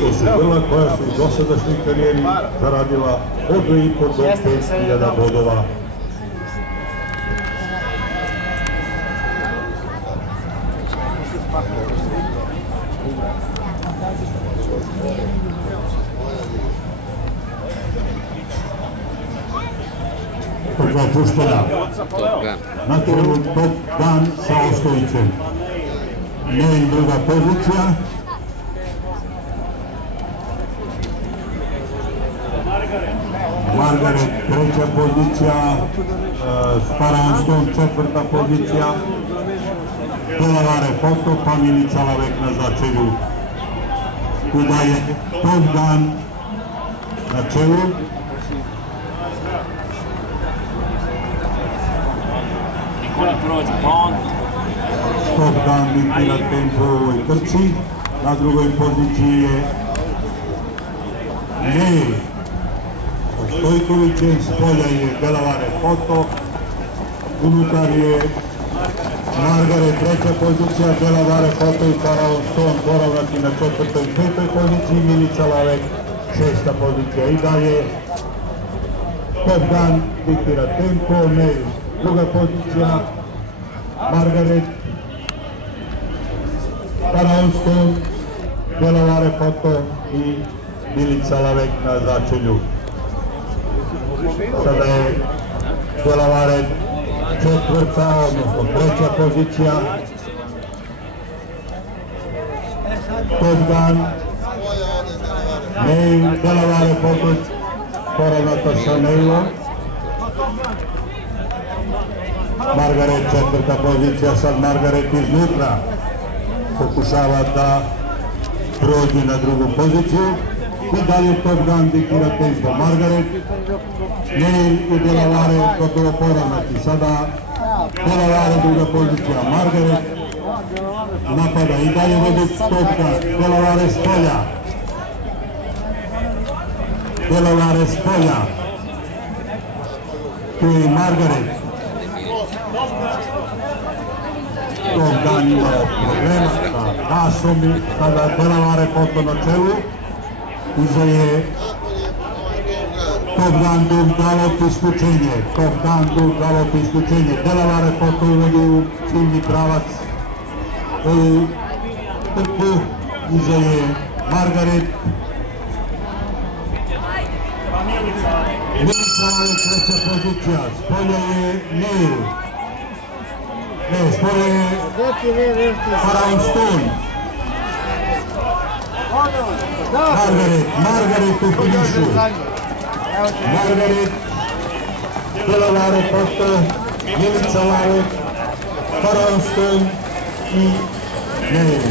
To su bila koja su u dosadašnjoj karijeri zaradila od 2,5 do 5.000 bodova. Prva puštena. Na terenu Top Gun sa Ostojićem. Nein druga pozicija. Margaret treća pozicija. Sparanston četvrta pozicija. Delavare Foto pa Milica Lavek na začelju. Kuda je Top Gun na čelu. Top Gun diktira tempo u ovoj trci. Na drugoj poziciji je Neil Stojkovićem, s polja je Delavare Foto, unutar je Margaret treća pozicija, Delavare Foto i Sparanston poravnati na četvrtoj i petoj poziciji, Milica Lavek šesta pozicija. I dalje Top Gun diktira tempo, Neil druga pozicija, Margaret, Sparanston, Delavare Foto i Milica Lavek na začelju. Sada je Delavare četvrta, odnosno treća pozicija. Top Gun, Neil, Delavare Foto, poravnata sa Neilom. Margaret četvrta pozicija, sad Margaret iznutra pokušava da prođe na drugu poziciju. I dalje Top Gun diktira tempo. Margaret, Neil i Delavare gotovo poravnati. Sada Delavare druga pozicija. Margaret napada i dalje vodi Top Gun. Delavare s polja. Delavare s polja. Tu je Margaret. Top Gun imao problema sa gasom i sada Delavare Foto na čelu. Iza je Top Gun dug galop isključenje. Top Gun dug galop isključenje. Delavare Foto uvodi u ciljni pravac ovu trku. Iza je Margaret. Milica Lavek treća pozicija. S polja je Neil. Ne, s polja je Sparanston. Margaret u finišu. Margaret, Delavare Foto, Milica Lavek, Sparanston i Neil.